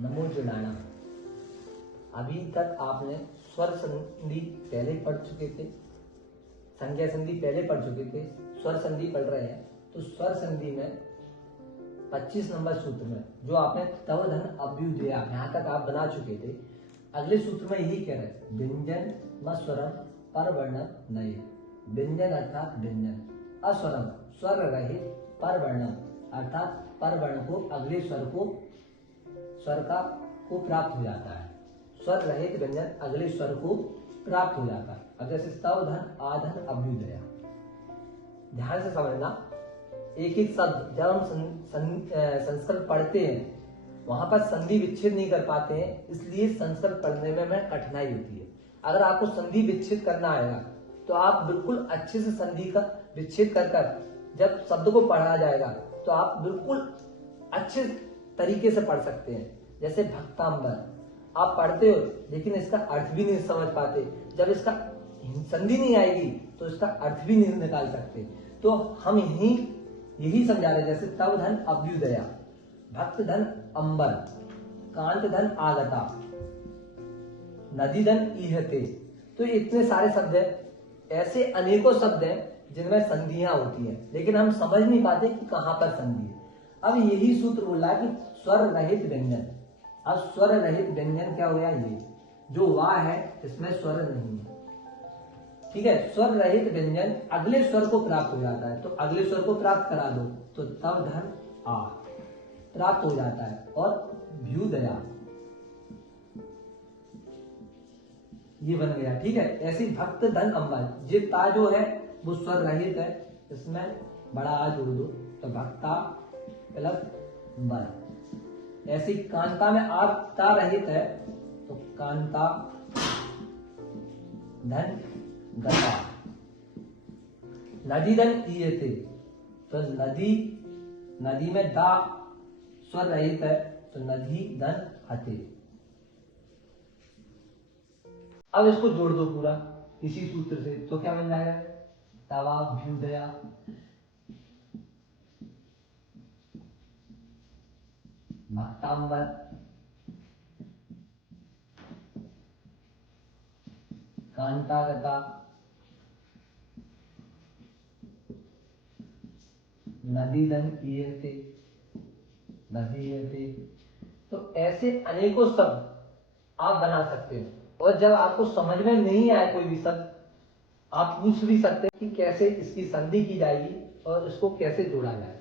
नमो जुड़ाना। अभी तक आपने स्वर संधि पहले पढ़ चुके थे, संज्ञा संधि पहले पढ़ चुके थे, स्वर संधि पढ़ रहे हैं। तो स्वर संधि में 25 नंबर सूत्र में जो आपने तव धन अभ्युदय यहाँ तक आप बना चुके थे, अगले सूत्र में यही कह रहे हैं व्यंजन म स्वरम पर वर्णम नए। व्यंजन अर्थात व्यंजन, अस्वरम स्वर रहित, पर वर्णम अर्थात पर वर्ण को अगले स्वर को प्राप्त हो जाता है। स्वर रहित व्यंजन अगले स्वर को प्राप्त हो जाता है। अब जैसे स्तव धन आधन अभ्युदय, ध्यान से समझना। एक एक शब्द जब हम संस्कृत पढ़ते हैं वहां पर संधि विच्छेद नहीं कर पाते हैं, इसलिए संस्कृत पढ़ने में हमें कठिनाई होती है। अगर आपको संधि विच्छेद करना आएगा तो आप बिल्कुल अच्छे से संधि का विच्छेद कर जब शब्द को पढ़ा जाएगा तो आप बिल्कुल अच्छे तरीके से पढ़ सकते हैं। जैसे भक्तांबर आप पढ़ते हो लेकिन इसका अर्थ भी नहीं समझ पाते, जब इसका संधि नहीं आएगी तो इसका अर्थ भी नहीं निकाल सकते। तो हम यही समझा रहे, जैसे तव धन अभ्युदया, भक्त धन अंबर, कांत धन आगता, नदी धन इहते। तो इतने सारे शब्द हैं, ऐसे अनेकों शब्द हैं जिनमें संधियां होती हैं, लेकिन हम समझ नहीं पाते कि कहां पर संधि है। अब यही सूत्र बोला कि स्वर रहित व्यंजन। अब स्वर रहित व्यंजन क्या हो गया, ये जो वाह है इसमें स्वर नहीं है, ठीक है। स्वर रहित व्यंजन अगले स्वर को प्राप्त हो जाता है, तो अगले स्वर को प्राप्त करा दो तो तव धन आ प्राप्त हो जाता है। और भ्युदया ये बन गया, ठीक है। ऐसी भक्त धन अंबर, ये ता जो है वो स्वर रहित है, इसमें बड़ा आ जोड़ दो तो भक्ता प्लस बर। ऐसी कांता में आप ता रहित है तो कांता धन गता। नदी धन इयते, तो नदी में दा स्वर रहित है तो नदी धन हते। अब इसको जोड़ दो पूरा इसी सूत्र से, तो क्या बन जाएगा, तवाभ्युदया भक्तांबर कांतागता नदीदन ईयते नदीयते। तो ऐसे अनेकों शब्द आप बना सकते हो। और जब आपको समझ में नहीं आए कोई भी शब्द, आप पूछ भी सकते हैं कि कैसे इसकी संधि की जाएगी और इसको कैसे जोड़ा जाए।